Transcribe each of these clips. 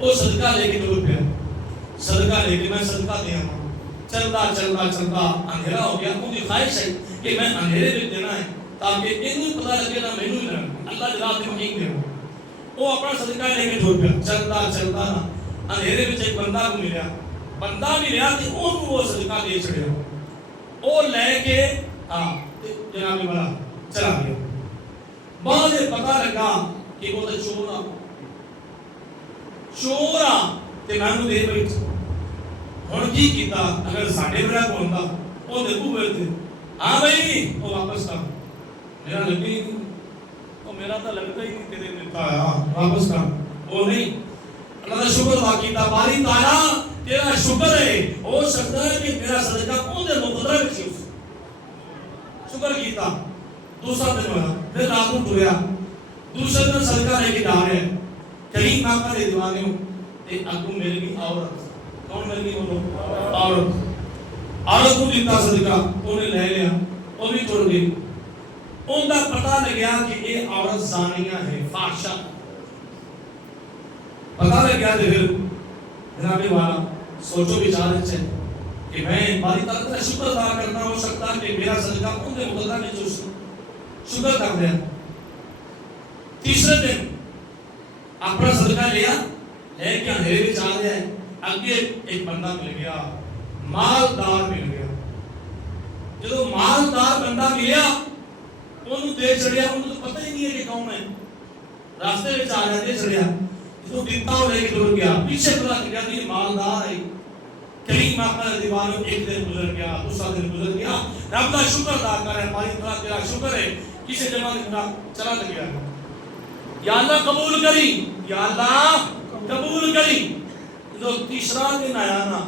وہ صدقہ لے کے ٹور پیا، صدقہ لے کے میں صدقہ دیا ہوں، چلتا چلتا چلتا اندھیرا ہو گیا. مجھے خواہش ہے کہ میں اندھیرے میں دینا ہے تاکہ انہوں پتہ لگے نہ مینوں ہی نہ اللہ جناب نے مجھے دے. وہ اپنا صدقہ لے کے ٹور پیا، چلتا چلتا نا اندھیرے میں ایک بندہ کو ملیا، بندہ ملیا کہ انہوں وہ صدقہ دے چھڑیا، وہ لے کے جناب والا چلا گیا. بعد پتہ لگا کہ وہ تو چور آ تے میں دے بیٹھ. ہن کی کیتا اگر ساڈے بڑا کو ہوندا او دیکھو بیٹھے ہاں بھائی وہ واپس کر، میرا لگی نہیں، او میرا تو لگتا ہی نہیں تیرے میں آیا واپس کر. وہ نہیں اللہ کا شکر ادا کیتا، باری تعالیٰ تیرا شکر ہے، ہو سکتا ہے کہ میرا صدقہ اون دے مقدرے وچ شکر کیتا. دوسرا دن ہوا پھر رات کو ٹریا، دوسرے دن صدقہ لے کے جا رہے ہیں، کہیں آقا دے دیوانے ہوں تے اگوں مل گئی عورت. کون مل گئی؟ بولو عورت کو دیتا صدقہ، انہیں لے لیا، وہ بھی ٹر گئی. ان کا پتہ لگیا کہ یہ عورت زانیہ ہے، فاحشہ. پتہ لگیا تو پھر جناب والا سوچو بیچارے سے کہ میں باری تعالیٰ کا شکر ادا کرنا، ہو سکتا ہے کہ میرا صدقہ ان کے مقدرہ میں جو شکر کر دیا. تیسرے دن اپنا صدقہ لیا، لے کے اندھیرے میں چلا گیا. اگے ایک بندہ مل گیا، مالدار مل گیا. جدو مالدار بندہ ملیا انہوں دے چڑیا، انہوں تو پتہ ہی نہیں ہے کہ کون ہے، راستے میں آ جائے دے چڑیا. جدو دیتا ہو لے کے ٹر گیا، پیچھے پتا کیا کہ مالدار ہے. کریم آقا دیوانوں ایک دن گزر گیا، دوسرا دن گزر گیا. رب کا شکر ادا کر رہے، ہماری طرح تیرا شکر ہے. کسی جمع چلا گیا، یا اللہ قبول کری، یا اللہ قبول کری. جو تیسرا دن آیا نا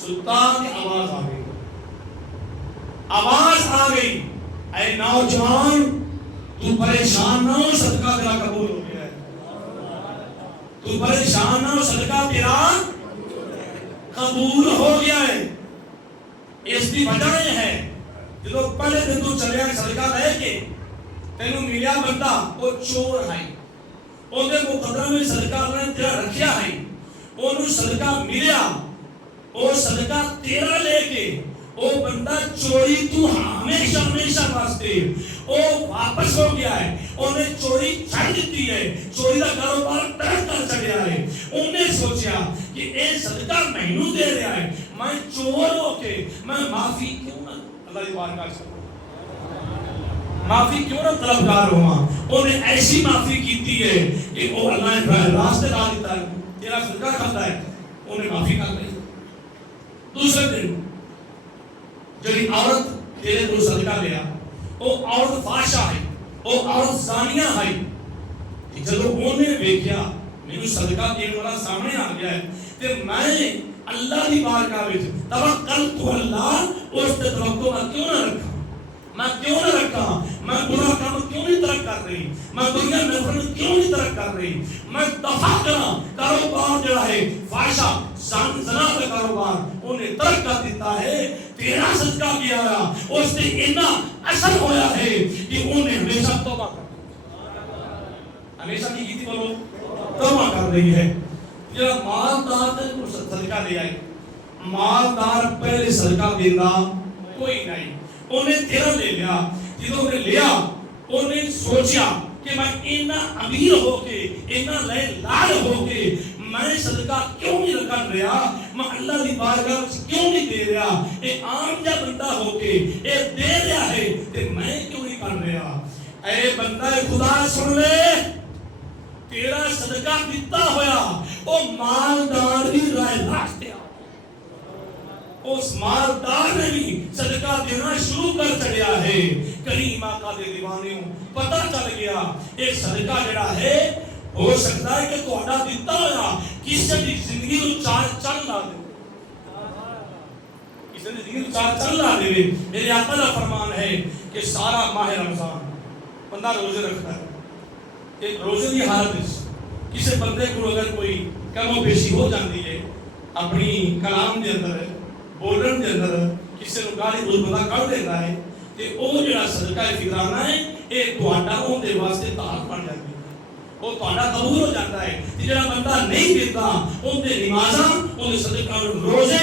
سلطان کی آواز آ گئی، آواز آ گئی، اے نوجوان تو پریشان نہ ہو، صدقہ تیرا قبول ہو گیا ہے. تو پریشان نہ ہو، صدقہ تیرا قبول ہو گیا ہے. اس کی وجہ یہ ہے جو پہلے دن تو چلے صدقہ لے کے تینوں ملیا بندہ وہ چور ہے، اندے مقدرہ میں صدقہ اللہ نے تیرا رکھیا ہے، انہوں صدقہ ملیا، وہ صدقہ تیرا لے کے وہ بندہ چوری تو ہمیشہ ہمیشہ واسطے وہ واپس ہو گیا ہے. انہیں چوری چھڑ دیتی ہے، چوری کا کاروبار ٹرک کر چڑھیا ہے. انہیں سوچیا کہ اے صدقہ مینوں دے رہا ہے، میں چور ہو کے میں معافی کیوں نہ اللہ کی بارگاہ سے معافی کیوں نہ طلبگار ہوا. انہیں ایسی معافی کیتی ہے کہ وہ اللہ نے راستے لا دیتا ہے، تیرا صدقہ کھاتا ہے، انہیں معافی کر دی. دوسرے دن جڑی عورت تیرے کو صدقہ لیا وہ عورت فاحشہ ہے، وہ عورت زانیہ ہے. جب انہیں دیکھیا میرے صدقہ دینے والا سامنے آ گیا ہے تے میں اللہ کی بارگاہ وچ توکل تو اللہ اس تے توکل میں کیوں نہ رکھا، میں کیوں نہ رکھا، میں برا کام کیوں نہیں ترک کر رہی، میں دنیا میں کیوں نہیں ترک کر رہی. میں دفع کرا کاروبار جڑا ہے فاحشہ زنا کا کاروبار انہیں ترک کر دیتا ہے. تیرا صدقہ کیا رہا اس نے اتنا اثر ہویا ہے کہ انہیں ہمیشہ توبہ کر ہمیشہ کی تھی بولو توبہ کر رہی ہے. جب مالدار نے صدقہ لے آئی، مالدار پہلے صدقہ دینا کوئی نہیں، انہیں تیرا لے لیا. جدو انہیں لیا انہیں سوچیا کہ میں اتنا امیر ہو کے اتنا لے لال ہو کے میں صدقہ کیوں نہیں کر رہا، میں اللہ کی بارگاہ کیوں نہیں دے رہا. ایک عام جا بندہ ہو کے اے دے رہا ہے تے میں کیوں نہیں کر رہا. اے بندہ خدا سن لے، تیرا صدقہ دیتا ہویا او مالدار بھی رائے راستے آ، اس مالدار نے بھی صدقہ دینا شروع کر چڑیا ہے. کریم آقا دے دیوانے ہوں پتہ چل گیا ایک صدقہ جڑا ہے ہو سکتا ہے کہ تہاڈا دیتا ہویا کسی دی زندگی نوں چار چل نہ دے، کسی دی زندگی نوں چار چل نہ دے. میرے آقا کا فرمان ہے کہ سارا ماہ رمضان بندہ روزے رکھتا ہے، ایک روزے کی حالت میں کسی بندے کو اگر کوئی کم و بیشی ہو جاتی ہے اپنی کلام دے اندر بولن دے اندر کسی نوں گالی روز بندہ کر دیتا ہے تے او جڑا صدقہ فطرانہ ہے اے تہاڈا اون دے واسطے طاقت بن جاتی ہے. ਉਹ ਤੁਹਾਡਾ ਕਬੂਲ ਹੋ ਜਾਂਦਾ ਹੈ। ਤੇ ਜਿਹੜਾ ਬੰਦਾ ਨਹੀਂ ਦਿੰਦਾ ਉਹਦੇ ਨਮਾਜ਼ਾਂ ਉਹਦੇ ਸਦਕਾ ਰੋਜ਼ੇ